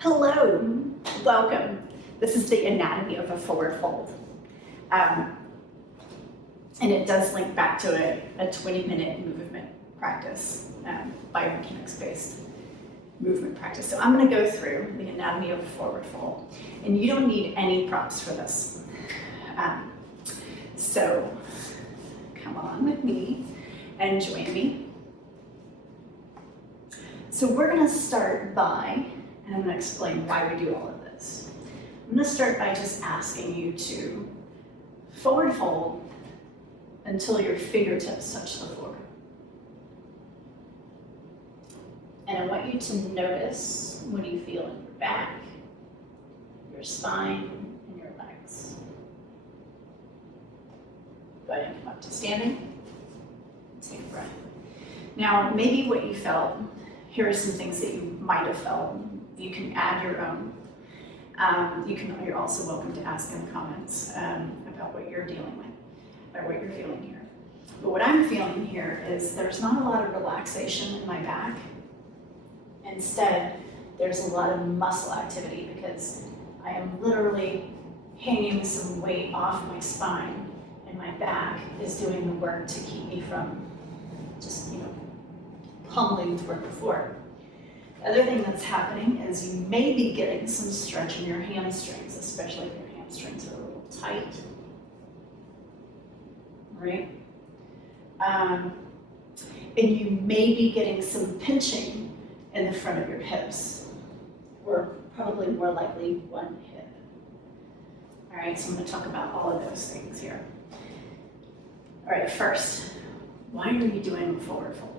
Hello, welcome. This is the anatomy of a forward fold. And it does link back to a 20-minute movement practice, biomechanics-based movement practice. So I'm gonna go through the anatomy of a forward fold. And you don't need any props for this. So come on with me and join me. So we're gonna start by, and I'm going to explain why we do all of this. I'm going to start by just asking you to forward fold until your fingertips touch the floor. And I want you to notice what you feel in your back, your spine, and your legs. Go ahead and come up to standing. Take a breath. Now, maybe what you felt, here are some things that you might have felt. You can add your own. You're also welcome to ask in the comments about what you're dealing with or what you're feeling here. But what I'm feeling here is there's not a lot of relaxation in my back. Instead, there's a lot of muscle activity because I am literally hanging some weight off my spine and my back is doing the work to keep me from just, pummeling toward the floor. The other thing that's happening is you may be getting some stretch in your hamstrings, especially if your hamstrings are a little tight, right? And you may be getting some pinching in the front of your hips, or probably more likely one hip. All right, so I'm going to talk about all of those things here. All right, first, why are you doing a forward fold?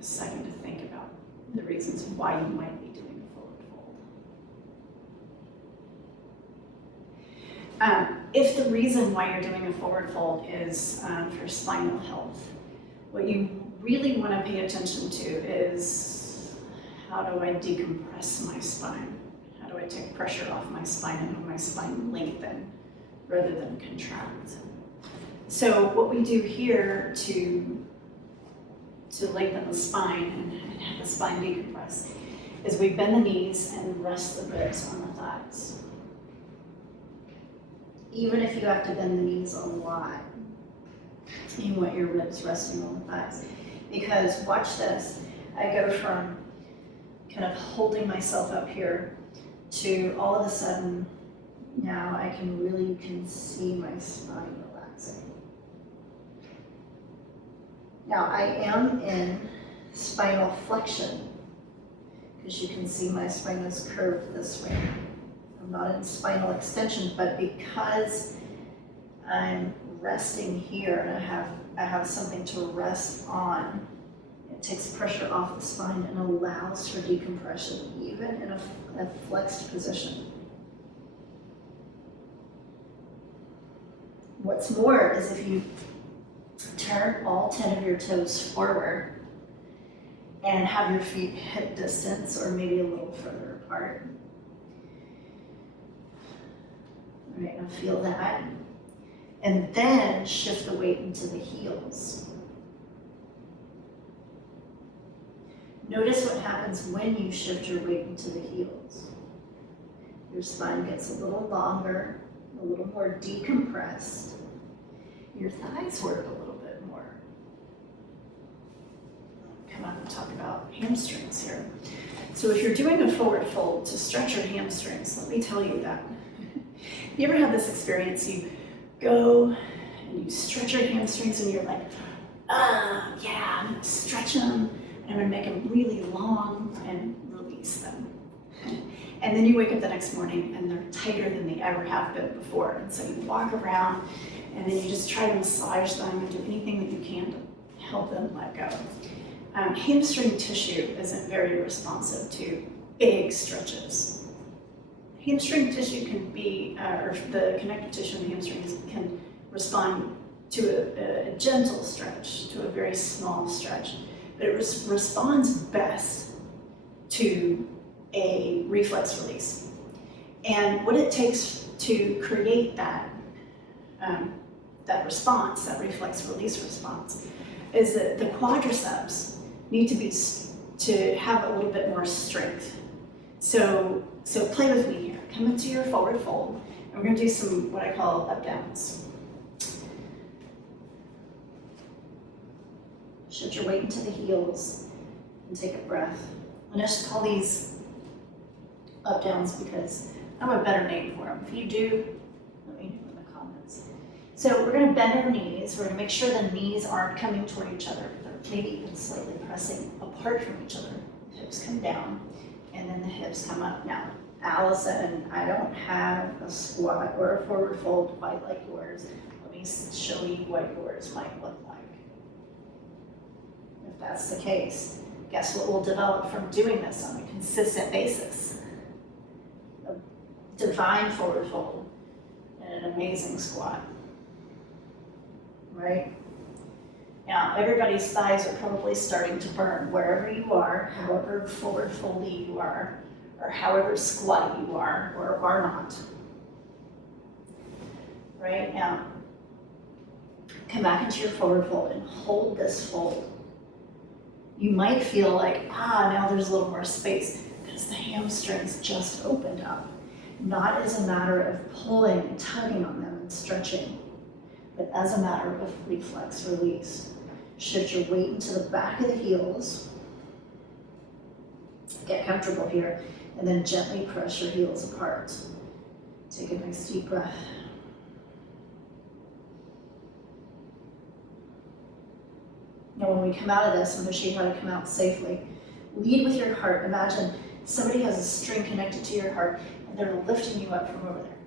A second to think about the reasons why you might be doing a forward fold. If the reason why you're doing a forward fold is for spinal health, what you really want to pay attention to is how do I decompress my spine? How do I take pressure off my spine and have my spine lengthen rather than contract? So what we do here to lengthen the spine and have the spine decompress is we bend the knees and rest the ribs on the thighs. Even if you have to bend the knees a lot, you want your ribs resting on the thighs. Because watch this, I go from kind of holding myself up here to all of a sudden, now I can see my spine relaxing. Now I am in spinal flexion because you can see my spine is curved this way. I'm not in spinal extension, but because I'm resting here and I have something to rest on, it takes pressure off the spine and allows for decompression, even in a flexed position. What's more is if you turn all 10 of your toes forward and have your feet hip distance or maybe a little further apart. All right, now feel that. And then shift the weight into the heels. Notice what happens when you shift your weight into the heels. Your spine gets a little longer, a little more decompressed. Your thighs work a little bit more. Come on and talk about hamstrings here. So if you're doing a forward fold to stretch your hamstrings, let me tell you that. You ever had this experience? You go and you stretch your hamstrings and you're like, yeah, I'm gonna stretch them and I'm gonna make them really long and release them. And then you wake up the next morning and they're tighter than they ever have been before. And so you walk around and then you just try to massage them and do anything that you can to help them let go. Hamstring tissue isn't very responsive to big stretches. Hamstring tissue can be, or the connective tissue in the hamstrings can respond to a gentle stretch, to a very small stretch, but it responds best to a reflex release. And what it takes to create that reflex release response, is that the quadriceps need to be to have a little bit more strength. So play with me here. Come into your forward fold, and we're gonna do some, what I call up downs. Shift your weight into the heels and take a breath. And I just call these up downs because I have a better name for them. If you do, let me know in the comments. So we're gonna bend our knees. We're gonna make sure the knees aren't coming toward each other. They're maybe even slightly pressing apart from each other. The hips come down, and then the hips come up. Now, Allison, I don't have a squat or a forward fold quite like yours. Let me show you what yours might look like. If that's the case, guess what will develop from doing this on a consistent basis? A divine forward fold and an amazing squat, right? Now, everybody's thighs are probably starting to burn wherever you are, however forward foldy you are, or however squatty you are or are not. Right now, come back into your forward fold and hold this fold. You might feel like, now there's a little more space because the hamstrings just opened up. Not as a matter of pulling and tugging on them and stretching, but as a matter of reflex release. Shift your weight into the back of the heels. Get comfortable here, and then gently press your heels apart. Take a nice deep breath. Now when we come out of this, I'm going to show you how to come out safely. Lead with your heart. Imagine somebody has a string connected to your heart, and they're lifting you up from over there.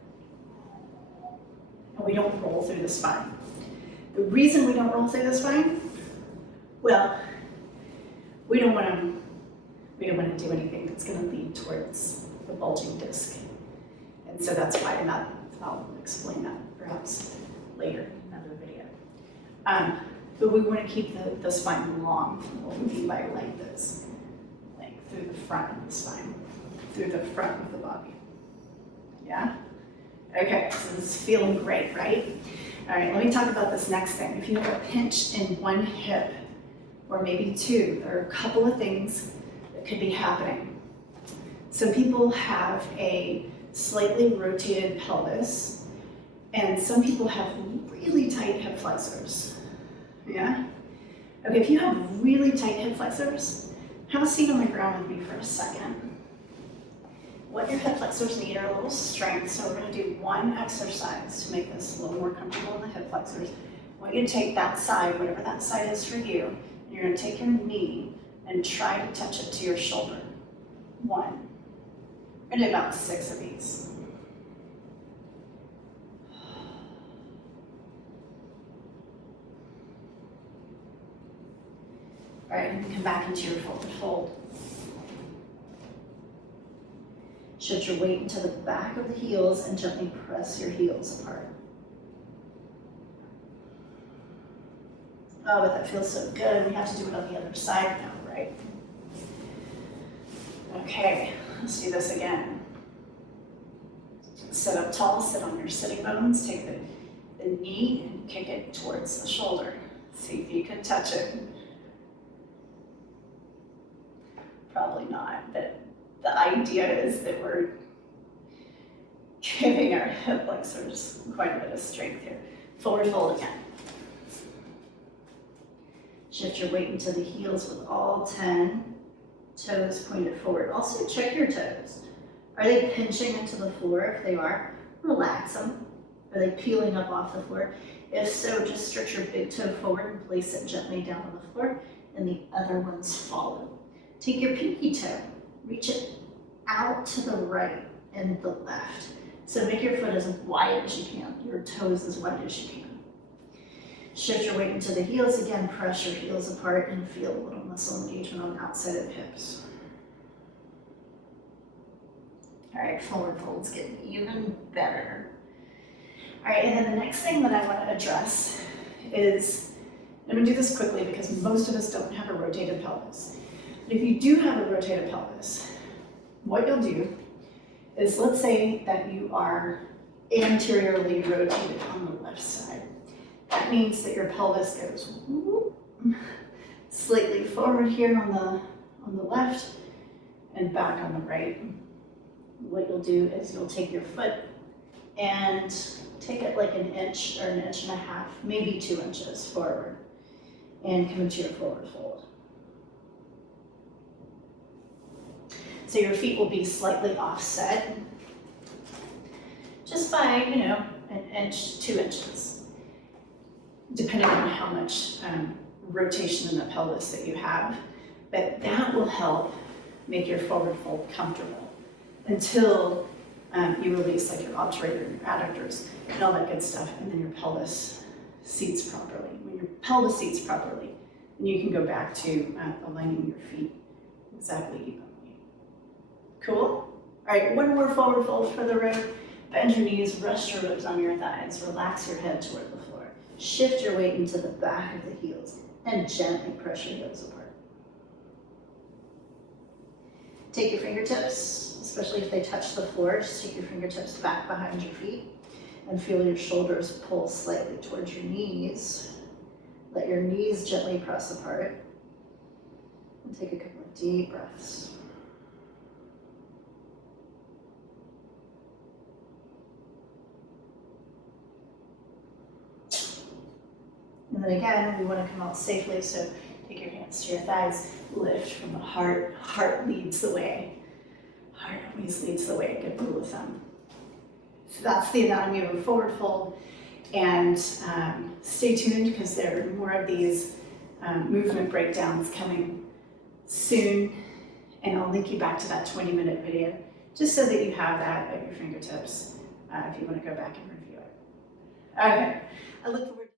And we don't roll through the spine. The reason we don't roll through the spine, well, we don't want to do anything that's going to lead towards the bulging disc. And so that's why, and I'll explain that perhaps later in another video. But we want to keep the spine long. What we mean by length is like through the front of the spine, through the front of the body. Yeah? Okay, so this is feeling great, right? All right, let me talk about this next thing. If you have a pinch in one hip, or maybe two, there are a couple of things that could be happening. Some people have a slightly rotated pelvis, and some people have really tight hip flexors. Yeah? Okay, if you have really tight hip flexors, have a seat on the ground with me for a second. What your hip flexors need are a little strength, so we're going to do one exercise to make this a little more comfortable in the hip flexors. I want you to take that side, whatever that side is for you, and you're going to take your knee and try to touch it to your shoulder. One. We're going to do about 6 of these. All right, and come back into your forward fold. Shift your weight into the back of the heels and gently press your heels apart. Oh, but that feels so good. We have to do it on the other side now, right? Okay, let's do this again. Sit up tall, sit on your sitting bones, take the knee and kick it towards the shoulder. See if you can touch it. Probably not, but the idea is that we're giving our hip flexors quite a bit of strength here. Forward fold again. Shift your weight into the heels with all 10 toes pointed forward. Also check your toes. Are they pinching into the floor? If they are, relax them. Are they peeling up off the floor? If so, just stretch your big toe forward and place it gently down on the floor, and the other ones follow. Take your pinky toe, reach it out to the right and the left. So make your foot as wide as you can, your toes as wide as you can. Shift your weight into the heels again, press your heels apart and feel a little muscle engagement on the outside of the hips. All right, forward fold's getting even better. All right, and then the next thing that I want to address is, I'm going to do this quickly because most of us don't have a rotated pelvis. But if you do have a rotated pelvis, what you'll do is, let's say that you are anteriorly rotated on the left side. That means that your pelvis goes slightly forward here on the left and back on the right. What you'll do is you'll take your foot and take it like an inch or an inch and a half, maybe 2 inches forward, and come into your forward fold. So your feet will be slightly offset, just by, an inch, 2 inches, depending on how much rotation in the pelvis that you have. But that will help make your forward fold comfortable until you release like your obturator and your adductors and all that good stuff, and then your pelvis seats properly. When your pelvis seats properly, then you can go back to aligning your feet exactly evenly. Cool? All right, one more forward fold for the road. Bend your knees, rest your ribs on your thighs, relax your head toward the floor. Shift your weight into the back of the heels and gently press your heels apart. Take your fingertips, especially if they touch the floor, just take your fingertips back behind your feet and feel your shoulders pull slightly towards your knees. Let your knees gently press apart. And take a couple of deep breaths. And then again, we want to come out safely, so take your hands to your thighs, lift from the heart. Heart leads the way. Heart always leads the way, good rule of thumb. So that's the anatomy of a forward fold. And stay tuned, because there are more of these movement breakdowns coming soon. And I'll link you back to that 20-minute video, just so that you have that at your fingertips if you want to go back and review it. Okay, I look forward